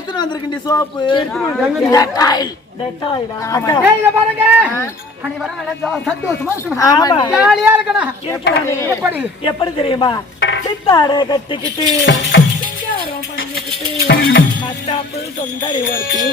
எடுத்துட்டு வந்திருக்கேன் சோப்பு. ஜாலியா இருக்கணும். எப்படி தெரியுமா? சித்தாட கட்டிக்கிட்டு பண்ணிக்கிட்டு மத்தாப்பு சொந்தரி ஒருத்தி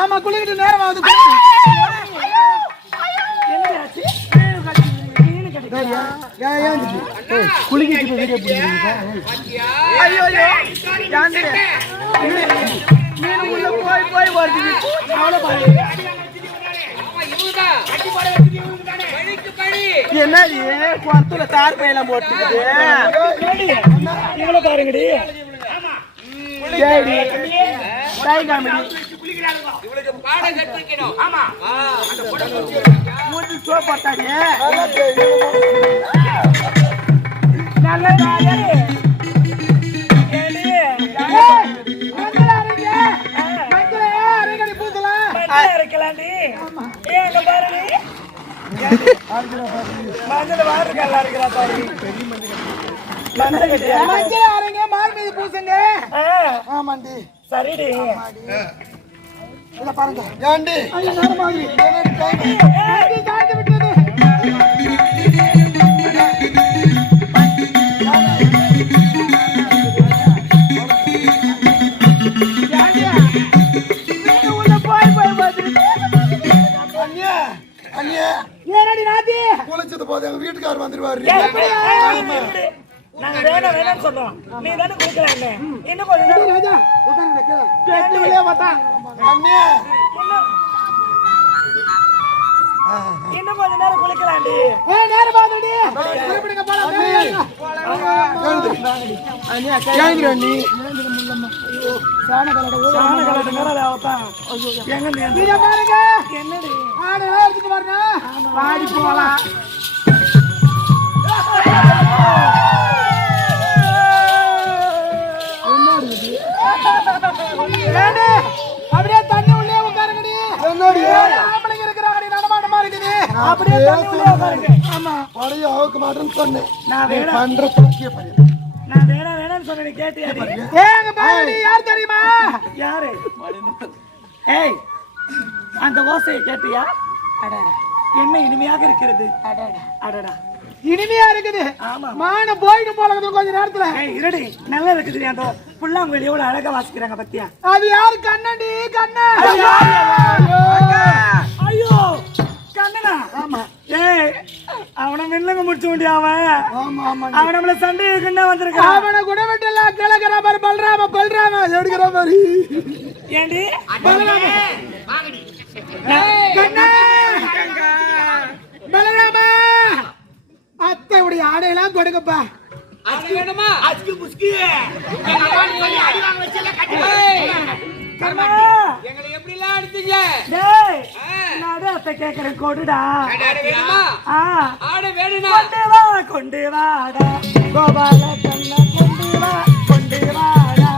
ஆமா குளிக்கிட்டு நேரம் ஆகுது. போய் வருது. என்னடி குளத்துல தார் பையெல்லாம் போட்டுக்கிட்டு இவ்வளவு பாருங்கடி. சரிடி பாருங்க குளிச்சது போது எங்க வீட்டுக்காரர் வந்துருவாரு. நாங்க வேணாம் வேணாம்னு சொன்னோம். நீ தானே குளிக்கலான்னு. இன்னும் கொஞ்ச நேரம் இன்னும் கொஞ்ச நேரம் குளிக்கலாண்டி. நேரம் பாத்துடி சாண கலட எங்க பாருங்க. என்னடி ஆடு எடுத்துட்டு வரணும். பாடி போலாம். அப்படியே தண்ணி உள்ளே உட்காருங்கடி. ஆம்பளைங்க இருக்கிறாங்கடி நடமாட்டமா இருக்குது. அப்படியே தண்ணி உள்ளே உட்காருங்க. ஆமா பழைய ஆவுக்கு மாட்டேன்னு சொன்னேன். நான் வேணாம் வேணாம்னு சொன்னேன். கேட்டியா? ஏங்க பாருடி யார் தெரியுமா? யாரு? ஏய் அந்த ஓசையை கேட்டியா? அடடா என்ன இனிமையாக இருக்கிறது. அடடா அடடா இனிமையா இருக்குது. மான போயிட்டு போல கொஞ்ச நேரத்துல இருடி நல்லா இருக்குது. அந்த புல்லாங்குழி எவ்வளவு அழகா வாசிக்கிறாங்க பத்தியா? அது யாரு? கண்ணடி கண்ணா. ஐயோ கண்ணனா? ஆமா. ஏய் அவனை மில்லுங்க முடிச்சு முடியா? அவன் நம்மள சண்டை இருக்குன்னா வந்திருக்கான். அவனை கூட விட்டுல கிழக்கிற மாதிரி பல்ராம எடுக்கிற மாதிரி. ஏண்டி பலராம கண்ணா பலராம ஆடையெல்லாம் கொடுங்கப்பா. அது வேணுமா? அஸ்கி புஸ்கி அடி வாங்க வச்சல கட்டி எங்களை எப்படி எல்லாம் அடிச்சீங்க? டேய் நான் அத கேக்குறேன் கொடுடா. ஆட வேணுமா? ஆட வேணுமா? கொண்டு வாடா கோபால கண்ணா கொண்டு வாடா.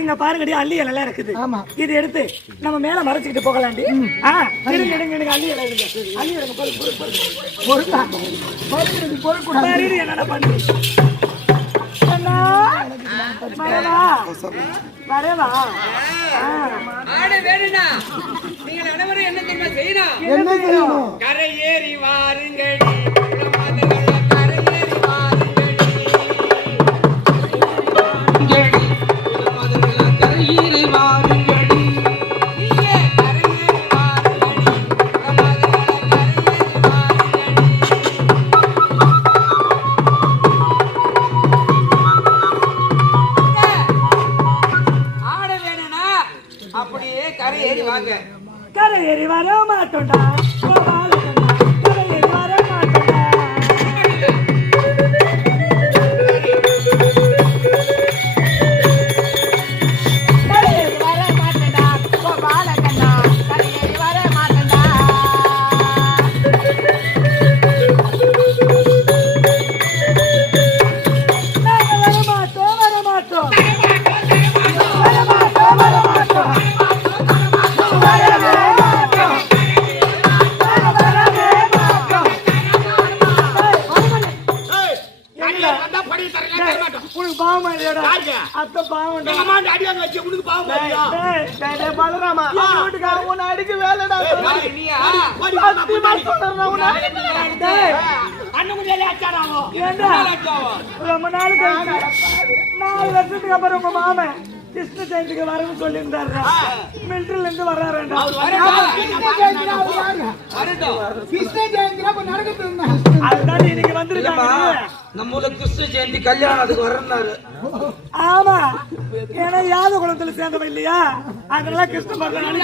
இங்க பாருங்கடி அள்ளி இலை இருக்குது. இது எடுத்து நம்ம மேல மறைச்சிட்டு போகலாண்டி. எடுங்க அள்ளி இலை எடுங்க. அள்ளி இலை என்னடா பண்ணு வரவா ஆட வேணும்னா நீங்கள் அனைவரும் என்ன தெரியுமா செய்யணும்? கரை ஏறி வாருங்கடி கரை ஏறி வாருங்கடி கரை ஏறி வாருங்கடி அப்படியே கரை ஏறி வாங்க. கரை ஏறி வர மாட்டோம்டா கரை ஏறி வர மாட்டோம்டா. கரை ஏறி வர மாட்டோம்டா கோபால கண்ணா கரை ஏறி வர மாட்டோம்டா. வர மாட்டோம் ரொம்ப நாள் 4 வருஷத்துக்கு அப்புறம் உங்க மாமன் கிருஷ்ண ஜெயந்திக்கு வரணும்னு சொல்லியிருந்தாரு. மிலிட்டரில இருந்து வர்றாருடா. அதுதான் இன்னைக்கு வந்திருக்காங்க. நம்ம ஊர்ல கிருஷ்ண ஜெயந்தி கல்யாணம் அதுக்கு வரனாரு. ஆமா, ஏன்னா யாத குளத்துல சேர்ந்தவன் இல்லையா, அதனால கிருஷ்ண பகவான்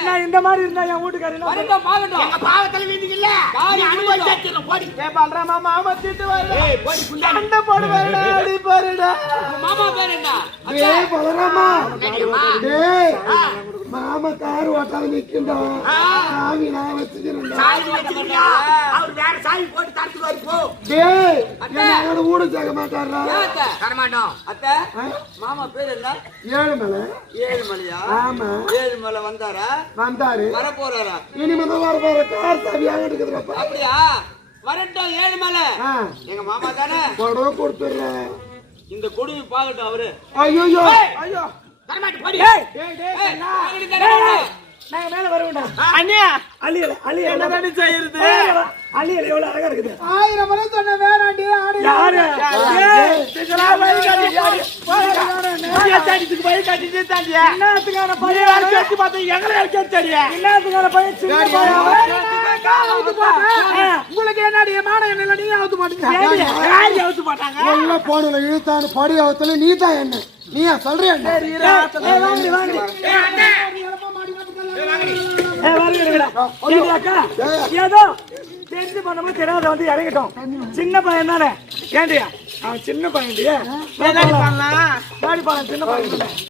நான் இந்த மாதிரி இருந்தா என் வீட்டுக்காரர் என்ன வரட்டும் பாக்கட்டும் எங்க பாவத்துல வீட்டுக்கு இல்ல காரி நீ அனுபவிச்சாச்சு போடி பண்ற மாமா மாமா திட்டு வர ஏய் போடி குண்டா சண்டை போடுவாருடா அடி பாருடா மாமா பேர் என்ன டேய் பலராமா என்னடியம்மா டேய் மாமா கார் ஓட்டாம நிக்கிண்டா சாமி நான் வச்சுக்கிறேன்டா சாவி வச்சிருக்கியா அவர் வேற சாவி போட்டு தடுத்துவாரு போ டேய் என்ன ஊட சேர்க்க மாட்டாரா அத்தை தரமாட்டோம் அத்தை மாமா பேர் என்ன ஏழுமலை ஏழுமலையா ஆமா ஏழுமலை வந்தாரா வந்தாரு வர போறாரா இனிமேதான் வர போற கார் சாவி அங்க இருக்குதுப்பா அப்படியா வரட்டும் ஏழுமலை எங்க மாமா தானே படம் கொடுத்துடுறேன் இந்த கொடுமை பாக்கட்டும் அவரு ஐயோ ஐயோ தரமாட்டு போடி டேய் ஏய், வாங்கடி தரேன். நான் மேல வருவேன்டா அண்ணே அலி என்ன தாண்டி செய்யறது அலி எவ்வளவு அழகா இருக்குது 1000 முறை சொன்ன வேணாண்டி ஆடு யாரு ஏய், இதெல்லாம் வழி காட்டி யாரு என்னத்துக்கு பைய கட்டிட்டு தாண்டியா என்னத்துக்கான பைய கட்டி பார்த்து எங்களை கட்டியா என்னத்துக்கான பைய சின்ன பைய உங்களுக்கு என்னடி மான என்ன நீ அவுத்து மாட்டீங்க யாரு அவுத்து மாட்டாங்க எல்லாம் போனல இழுத்தான படி அவத்துல நீ தான் என்ன நீயா சொல்றியா வாங்கி வாங்கி ஏதோ தெரிஞ்சு பண்ணமா தெரியாத வந்து இறங்கிட்டோம் சின்ன பையன் தானே ஏண்டியா அவன் சின்ன பையன் பாடி பாடலாம் சின்ன பையன்